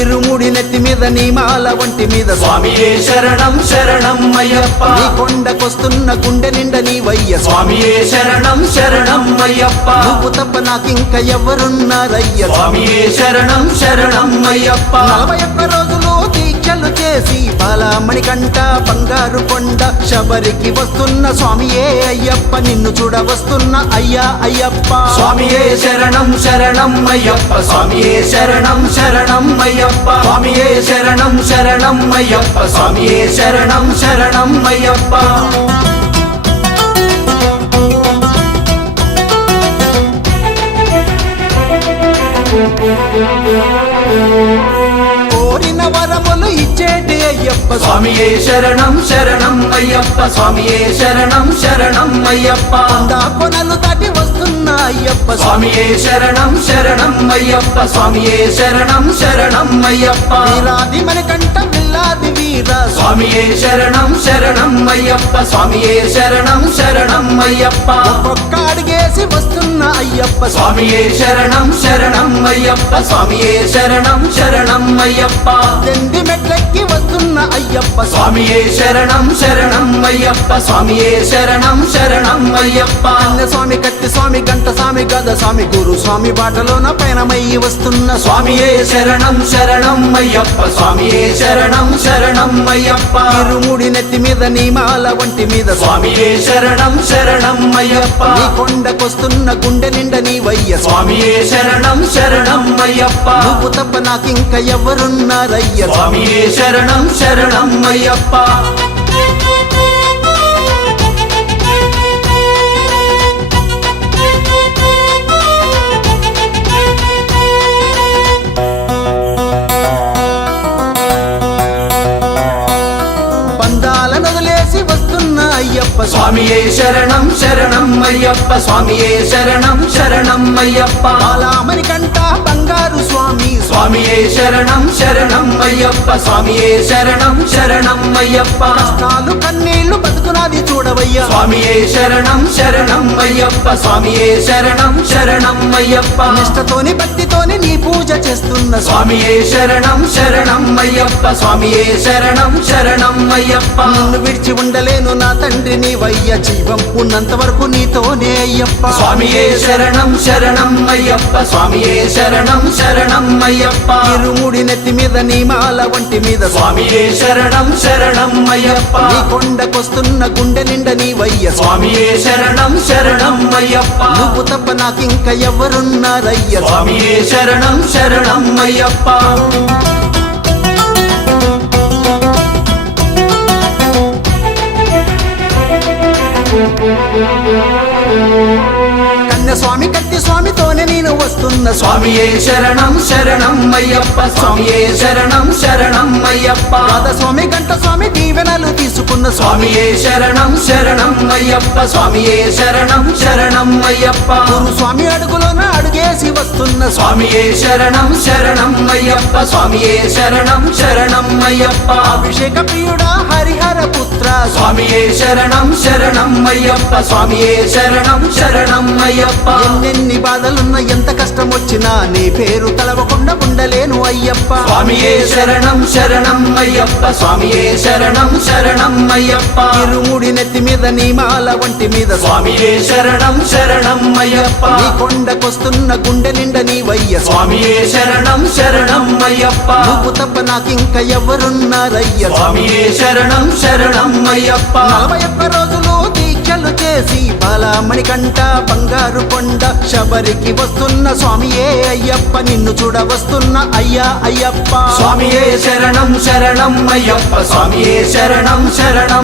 ఇరుముడి నెత్తి మీద నీ మాల వంటి మీద స్వామియే శరణం శరణం అయ్యప్ప నీ కొండకొస్తున్న గుండె నిండా నీవయ్య స్వామియే శరణం శరణం అయ్యప్ప నువ్వు తప్ప నాకింక ఎవరున్నారయ్య స్వామియే శరణం శరణం అయ్యప్ప 41 రోజులు దీక్షలు చేసి బాలమణి కంట బంగారు కొండ శబరికి వస్తున్న స్వామియే అయ్యప్ప నిన్ను చూడ వస్తున్న అయ్యా అయ్యప్ప స్వామియే శరణం శరణం అయ్యప్ప స్వామియే శరణం శరణం అయ్యప్ప స్వామియే శరణం శరణం అయ్యప్ప స్వామియే శరణం శరణం అయ్యప్ప కోరిన వరములు ఇచ్చేటి అయ్యప్ప స్వామియే శరణం శరణం అయ్యప్ప స్వామియే శరణం శరణం అయ్యప్ప కొనలు దాటి వస్తున్న అయ్యప్ప స్వామియే శరణం శరణం అయ్యప్ప స్వామియే శరణం శరణం అయ్యప్ప వీరాది మనకంట విల్లాది వీర స్వామియే శరణం శరణం అయ్యప్ప స్వామియే శరణం శరణం అయ్యప్ప ఒక్కొక్క అడిగేసి వస్తున్న అయ్యప్ప స్వామియే శరణం శరణం అయ్యప్ప స్వామియే శరణం శరణం అయ్యప్ప ఎండి మెట్లెక్కి వస్తున్న అయ్యప్ప స్వామియే శరణం శరణం అయ్యప్ప స్వామియే శరణం శరణం అయ్యప్ప స్వామి కత్తి స్వామి గంట స్వామి గద స్వామి గురు స్వామి బాటలోన పయనమయ్యి వస్తున్న స్వామియే శరణం శరణం అయ్యప్ప స్వామియే శరణం శరణం అయ్యప్ప ఇరుముడి నెత్తి మీద నీ మాల వంటి మీద స్వామియే శరణం శరణం అయ్యప్ప నీ కొండకొస్తున్న గుండె నిండా నీవయ్య స్వామియే శరణం శరణం అయ్యప్ప నువ్వు తప్ప నాకింక ఎవరున్నారయ్య స్వామియే శరణం శరణం అయ్యప్ప బంధాలను వదిలేసి వస్తున్న అయ్యప్ప స్వామియే శరణం శరణం అయ్యప్ప స్వామియే శరణం శరణం అయ్యప్ప బాలమణి కంట బంగారు స్వామి స్వామియే శరణం శరణం అయ్యప్ప స్వామియే శరణం శరణం అయ్యప్ప కాలు కన్నీళ్లు బతుకునాది చూడవయ్యా స్వామియే శరణం శరణం అయ్యప్ప స్వామియే శరణం శరణం అయ్యప్ప నిష్టతోని భక్తితోని నీ పూజ చేస్తున్న స్వామియే శరణం శరణం అయ్యప్ప స్వామియే శరణం శరణం అయ్యప్ప నిన్ను విడిచి ఉండలేను నా తండ్రి నీవయ్య జీవం ఉన్నంత వరకు నీతోనే అయ్యప్ప స్వామియే శరణం శరణం అయ్యప్ప స్వామియే శరణం శరణం అయ్యప్ప ఇరుముడి నెత్తి మీద నీ మాల వంటి మీద స్వామియే శరణం శరణం అయ్యప్ప నీ కొండకొస్తున్న గుండె నిండా నీవయ్య స్వామియే శరణం శరణం అయ్యప్ప నువ్వు తప్ప నాకింక ఎవరున్నారయ్య స్వామియే శరణం శరణం అయ్యప్ప కన్య స్వామి కత్తి స్వామితోనే నేను వస్తున్న స్వామియే శరణం శరణం అయ్యప్ప స్వామియే శరణం శరణం అయ్యప్ప పాద స్వామి గంట స్వామి దీవెనలు తీసుకున్న స్వామియే శరణం శరణం అయ్యప్ప స్వామియే శరణం శరణం అయ్యప్ప గురు స్వామి అడుగులోన అడుగేసి వస్తున్న స్వామియే శరణం శరణం అయ్యప్ప స్వామియే శరణం శరణం అయ్యప్ప అభిషేక ప్రియుడా హరిహర పుత్ర స్వామియే శరణం శరణం అయ్యప్ప స్వామియే శరణం శరణం అయ్యప్ప ఎన్నెన్ని బాధలున్న ఎంత కష్టం వచ్చినా నీ పేరు తలవకుండా ఉండలేను అయ్యప్ప స్వామియే శరణం శరణం అయ్యప్ప స్వామియే శరణం శరణం అయ్యప్ప ఇరుముడి నెత్తి మీద నీ మాల వంటి మీద స్వామియే శరణం శరణం అయ్యప్ప నీ కొండకొస్తున్న గుండె నిండా నీవయ్య స్వామియే శరణం శరణం అయ్యప్ప నువ్వు తప్ప నాకింక ఎవరున్నారయ్య స్వామియే శరణం శరణం అయ్యప్ప 41 రోజులు దీక్షలు చేసి బాలమణి కంట బంగారు కొండ శబరికి వస్తున్న స్వామియే అయ్యప్ప నిన్ను చూడ వస్తున్న అయ్యా అయ్యప్ప స్వామియే శరణం శరణం అయ్యప్ప స్వామియే శరణం శరణం